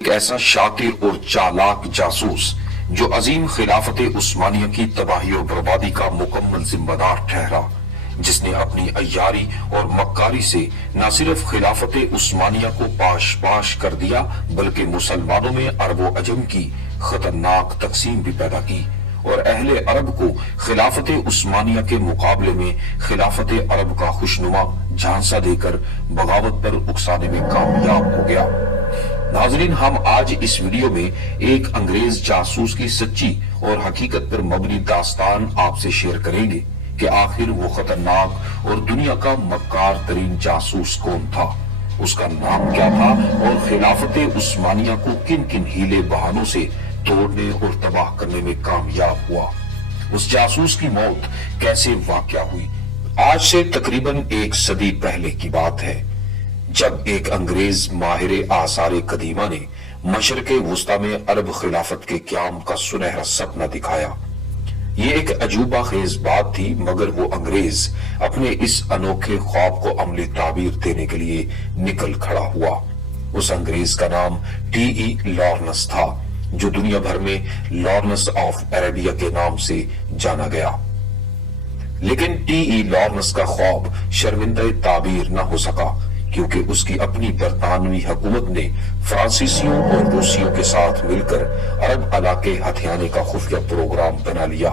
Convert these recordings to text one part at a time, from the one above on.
ایک ایسا شاطر اور چالاک جاسوس جو عظیم خلافت عثمانیہ کی تباہی و بربادی کا مکمل ذمہ دار ٹھہرا، جس نے اپنی عیاری اور مکاری سے نہ صرف خلافت عثمانیہ کو پاش پاش کر دیا بلکہ مسلمانوں میں عرب و عجم کی خطرناک تقسیم بھی پیدا کی اور اہل عرب کو خلافت عثمانیہ کے مقابلے میں خلافت عرب کا خوشنما جھانسا دے کر بغاوت پر اکسانے میں کامیاب ہو گیا۔ ناظرین، ہم آج اس ویڈیو میں ایک انگریز جاسوس کی سچی اور حقیقت پر مبنی داستان آپ سے شیئر کریں گے کہ آخر وہ خطرناک اور دنیا کا مکار ترین جاسوس کون تھا، اس کا نام کیا تھا اور خلافت عثمانیہ کو کن کن ہیلے بہانوں سے توڑنے اور تباہ کرنے میں کامیاب ہوا، اس جاسوس کی موت کیسے واقع ہوئی۔ آج سے تقریباً ایک صدی پہلے کی بات ہے جب ایک انگریز ماہر آثار قدیمہ نے مشرق وسطی میں عرب خلافت کے قیام کا سنہرا سپنا دکھایا۔ یہ ایک عجوبہ خیز بات تھی، مگر وہ انگریز اپنے اس انوکھے خواب کو عملی تعبیر دینے کے لیے نکل کھڑا ہوا۔ اس انگریز کا نام ٹی لارنس تھا، جو دنیا بھر میں لارنس آف عربیہ کے نام سے جانا گیا۔ لیکن ٹی لارنس کا خواب شرمندہ تعبیر نہ ہو سکا، کیونکہ اس کی اپنی برطانوی حکومت نے فرانسیسیوں اور روسیوں کے ساتھ مل کر عرب علاقے ہتھیانے کا خفیہ پروگرام بنا لیا۔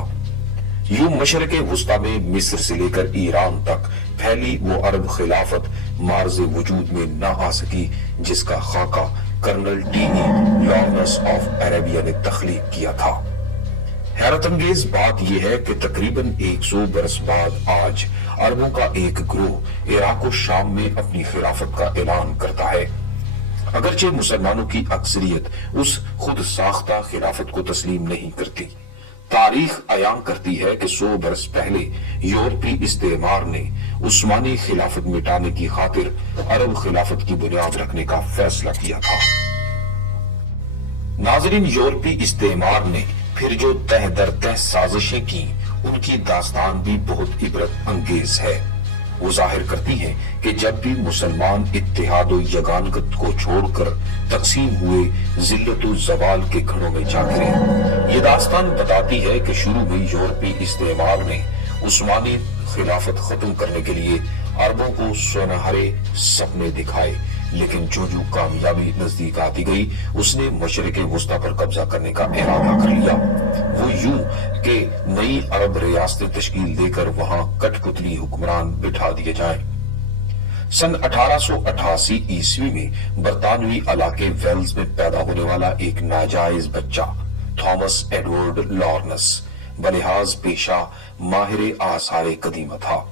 یوں مشرق وسطی میں مصر سے لے کر ایران تک پھیلی وہ عرب خلافت معرض وجود میں نہ آ سکی جس کا خاکہ colonel T Lawrence of Arabia نے تخلیق کیا تھا۔ حیرت انگیز بات یہ ہے کہ تقریباً 100 برس بعد آج عربوں کا ایک گروہ عراق و شام میں اپنی خلافت کا اعلان کرتا ہے، اگرچہ مسلمانوں کی اکثریت اس خود ساختہ خلافت کو تسلیم نہیں کرتی۔ تاریخ عیان کرتی ہے کہ 100 برس پہلے یورپی استعمار نے عثمانی خلافت مٹانے کی خاطر عرب خلافت کی بنیاد رکھنے کا فیصلہ کیا تھا۔ ناظرین، یورپی استعمار نے پھر جو تہ در تہ سازشیں کی، ان کی داستان بھی بہت عبرت انگیز ہے۔ وہ ظاہر کرتی ہیں کہ جب بھی مسلمان اتحاد و یگانگت کو چھوڑ کر تقسیم ہوئے ذلت و زوال کے گھڑوں میں جا گرے۔ یہ داستان بتاتی ہے کہ شروع میں یورپی استعمار نے عثمانی خلافت ختم کرنے کے لیے عربوں کو سونہرے سپنے دکھائے، لیکن جو کامیابی نزدیک آتی گئی، اس نے مشرق وسطی پر قبضہ کرنے کا ارادہ کر لیا۔ وہ یوں کہ نئی عرب ریاستیں تشکیل دے کر وہاں کٹ پتلی حکمران بٹھا دیے جائیں۔ سن 1888 عیسوی میں برطانوی علاقے ویلز میں پیدا ہونے والا ایک ناجائز بچہ تھامس ایڈورڈ لارنس بلحاظ پیشہ ماہر آثار قدیمہ تھا۔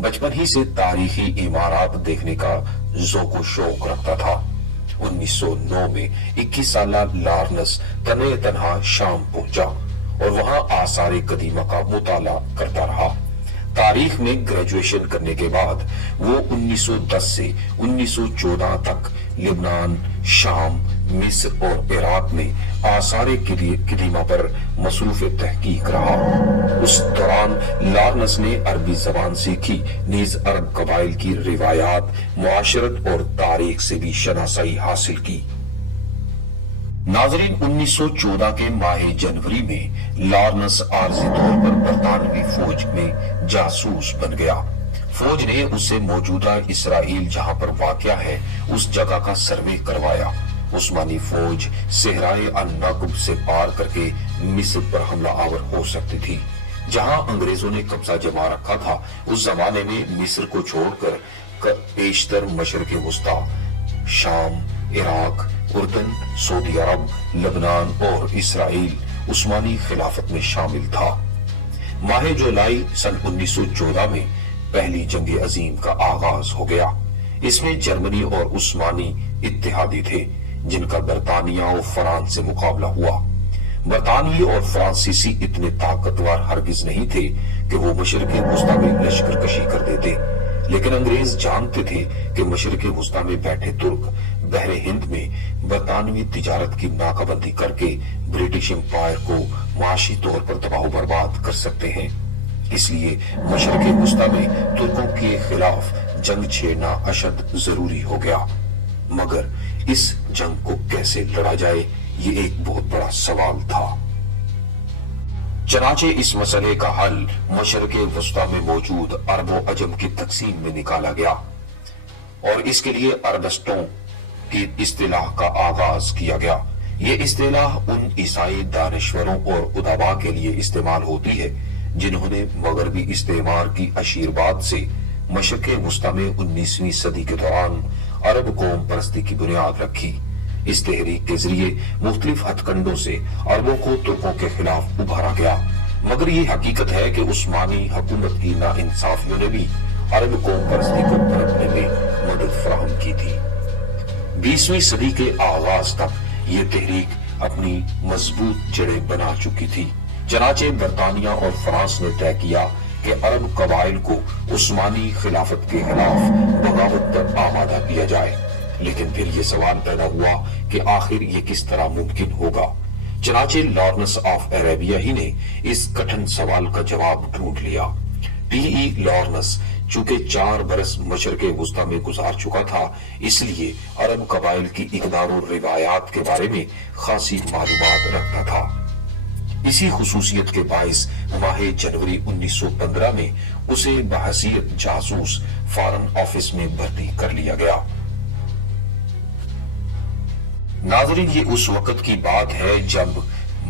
بچپن ہی سے تاریخی عمارات دیکھنے کا ذوق و شوق رکھتا تھا۔ 1909 میں 21 سالہ لارنس تنہا تنہا شام پہنچا اور وہاں آثار قدیمہ کا مطالعہ کرتا رہا۔ تاریخ میں گریجویشن کرنے کے بعد وہ 1910 سے 1914 تک لبنان، شام، مصر اور عراق میں آثار قدیمہ پر مصروف تحقیق رہا۔ اس دوران لارنس نے عربی زبان سیکھی، نیز عرب قبائل کی روایات، معاشرت اور تاریخ سے بھی شناسائی حاصل کی۔ ناظرین، 1914 کے ماہ جنوری میں لارنس عارضی طور پر برطانوی فوج میں جاسوس بن گیا۔ فوج نے اس سے موجودہ اسرائیل جہاں پر واقع ہے اس جگہ کا سروے کروایا۔ عثمانی فوج صحرائے النقب سے پار کر کے مصر پر حملہ آور ہو سکتی تھی۔ جہاں انگریزوں نے قبضہ جما رکھا تھا، اس زمانے میں مصر کو چھوڑ کر بیشتر مشرق وسطی، شام، عراق، اردن، سعودی عرب، لبنان اور اسرائیل عثمانی خلافت میں شامل تھا۔ ماہ جولائی سن 1914 میں پہلی جنگ عظیم کا آغاز ہو گیا۔ اس میں جرمنی اور عثمانی اتحادی تھے، جن کا برطانیہ اور فرانس سے مقابلہ ہوا۔ برطانوی اور فرانسیسی اتنے طاقتور ہرگز نہیں تھے کہ وہ مشرق وسطی میں لشکر کشی کر دیتے، لیکن انگریز جانتے تھے کہ مشرق وسطی میں بیٹھے ترک بحر ہند میں برطانوی تجارت کی ناکہ بندی کر کے برٹش امپائر کو معاشی طور پر تباہ و برباد کر سکتے ہیں۔ اس لیے مشرق وسطی میں ترکوں کے خلاف جنگ چھیڑنا اشد ضروری ہو گیا۔ مگر اس جنگ کو کیسے لڑا جائے یہ ایک بہت بڑا سوال تھا۔ چنانچہ اس مسئلے کا حل مشرق وسطی میں موجود عرب و عجم کی تقسیم میں نکالا گیا اور اس کے لیے عربستوں کی اصطلاح کا آغاز کیا گیا۔ یہ اصطلاح ان عیسائی دانشوروں اور ادبا کے لیے استعمال ہوتی ہے جنہوں نے مغربی استعمار کی اشیرباد سے مشرق وسطی میں 19ویں صدی کے دوران عرب قوم پرستی کی بنیاد رکھی۔ اس تحریک کے ذریعے مختلف ہتھ کنڈوں سے عربوں کو ترکوں کے خلاف ابھارا گیا، مگر یہ حقیقت ہے کہ عثمانی حکومت کی ناانصافیوں نے بھی عرب قوم پرستی کو پنپنے میں مدد فراہم کی تھی۔ 20ویں صدی کے آغاز تک یہ تحریک اپنی مضبوط جڑیں بنا چکی تھی۔ چنانچہ برطانیہ اور فرانس نے طے کیا کہ عرب قبائل کو عثمانی خلافت کے خلاف بغاوت پر آمادہ کیا جائے، لیکن پھر یہ سوال پیدا ہوا کہ آخر یہ کس طرح ممکن ہوگا۔ چنانچہ لارنس آف عربیہ ہی نے اس کٹھن سوال کا جواب ڈھونڈ لیا۔ لارنس چونکہ 4 برس مشرق وسطی میں گزار چکا تھا، اس لیے عرب قبائل کی اقدار و روایات کے بارے میں خاصی معلومات رکھتا تھا۔ اسی خصوصیت کے باعث ماہ جنوری 1915 میں اسے بحیثیت جاسوس فارن آفس میں بھرتی کر لیا گیا۔ ناظرین، یہ اس وقت کی بات ہے جب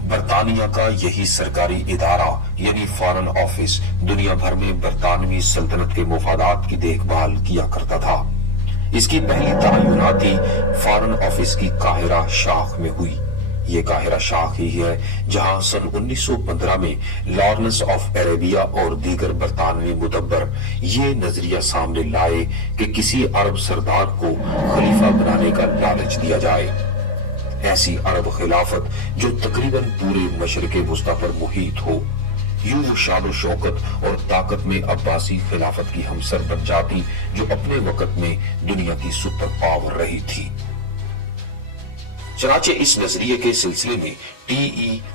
برطانیہ کا یہی سرکاری ادارہ یعنی فارن آفس دنیا بھر میں برطانوی سلطنت کے مفادات کی دیکھ بھال کیا کرتا تھا۔ اس کی پہلی تعیناتی فارن آفس کی قاہرہ شاخ میں ہوئی۔ یہ قاہرہ شاخ ہی ہے جہاں سن 1915 میں لارنس آف عربیہ اور دیگر برطانوی مدبر یہ نظریہ سامنے لائے کہ کسی عرب سردار کو خلیفہ بنانے کا لالچ دیا جائے۔ ایسی عرب خلافت جو تقریباً پورے مشرق وسطی پر محیط ہو، یوں وہ شان و شوکت اور طاقت میں عباسی خلافت کی ہمسر بن جاتی جو اپنے وقت میں دنیا کی سپر پاور رہی تھی۔ چنانچہ اس نظریے کے سلسلے میں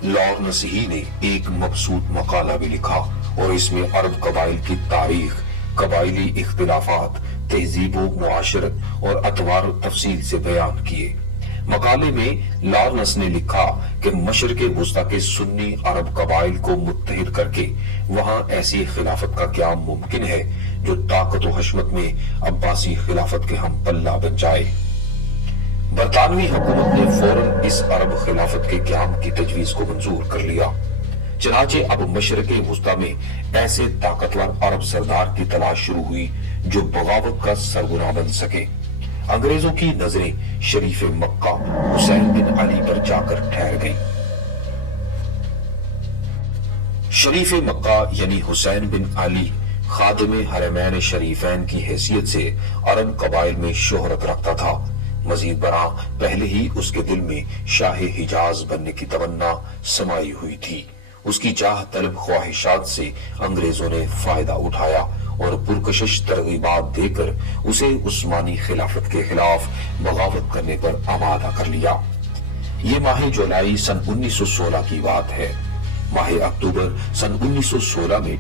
لارنس ہی نے ایک مبسوط مقالہ بھی لکھا اور اس میں عرب قبائل کی تاریخ، قبائلی اختلافات، تہذیب و معاشرت اور اطوار و تفصیل سے بیان کیے۔ مقالے میں لارنس نے لکھا کہ مشرق وسطی کے سنی عرب قبائل کو متحد کر کے وہاں ایسی خلافت کا قیام ممکن ہے جو طاقت و حشمت میں عباسی خلافت کے ہم پلہ بن جائے۔ برطانوی حکومت نے فوراً اس عرب خلافت کے قیام کی تجویز کو منظور کر لیا۔ چنانچہ اب مشرق وسطی میں ایسے طاقتور عرب سردار کی تلاش شروع ہوئی جو بغاوت کا سرغنہ بن سکے۔ انگریزوں کی نظریں شریف مکہ حسین بن علی پر جا کر ٹھہر گئیں۔ شریف مکہ یعنی حسین بن علی خادم حرمین شریفین کی حیثیت سے عرب قبائل میں شہرت رکھتا تھا۔ مزید برآں پہلے ہی اس کے دل میں شاہ حجاز بننے کی تمنا سمائی ہوئی تھی۔ اس کی چاہ طلب خواہشات سے انگریزوں نے فائدہ اٹھایا اور پرکشش ترغیبات دے کر اسے عثمانی خلافت کے خلاف بغاوت کرنے پر آمادہ کر لیا۔ یہ ماہ جولائی سن 1916 کی بات ہے۔ ماہ اکتوبر سن 1916 میں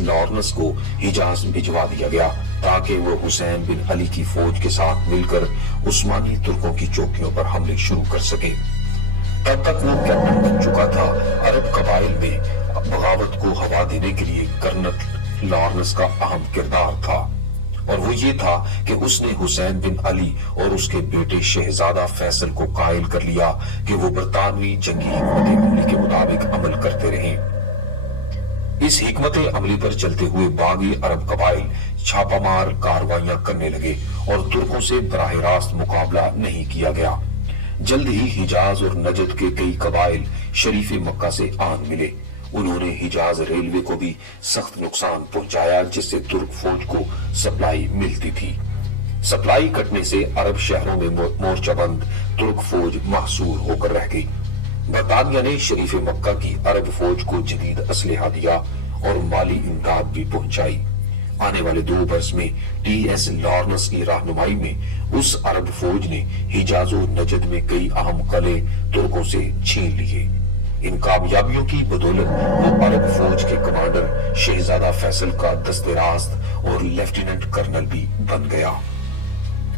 لارنس کو حجاز بھجوا دیا گیا تاکہ وہ حسین بن علی کی فوج کے ساتھ مل کر عثمانی ترکوں کی چوکیوں پر حملے شروع کر سکے۔ تب تک وہ کیپٹن بن چکا تھا۔ عرب قبائل میں بغاوت کو ہوا دینے کے لیے کرنل لارنس کا اہم کردار تھا، اور وہ یہ تھا کہ اس نے حسین بن علی اور اس کے بیٹے شہزادہ فیصل کو قائل کر لیا کہ وہ برطانوی جنگی حکمت عملی کے مطابق عمل کرتے رہیں۔ اس حکمت عملی پر چلتے ہوئے باغی عرب قبائل چھاپا مار کارروائیاں کرنے لگے اور ترکوں سے براہ راست مقابلہ نہیں کیا گیا۔ جلد ہی حجاز اور نجد کے کئی قبائل شریف مکہ سے آن ملے۔ انہوں نے حجاز ریلوے کو بھی سخت نقصان پہنچایا جس سے ترک فوج کو سپلائی ملتی تھی۔ سپلائی کٹنے سے عرب شہروں میں مورچہ بند ترک فوج محصور ہو کر رہ گئی۔ برطانیہ نے شریف مکہ کی عرب فوج کو جدید اسلحہ دیا اور مالی امداد بھی پہنچائی۔ آنے والے 2 برس میں لارنس کی رہنمائی میں اس عرب فوج نے حجاز و نجد میں کئی اہم قلعے ترکوں سے چھین لیے۔ ان کامیابیوں کی بدولت وہ عرب فوج کے کمانڈر شہزادہ فیصل کا دست راست اور لیفٹیننٹ کرنل بھی بن گیا۔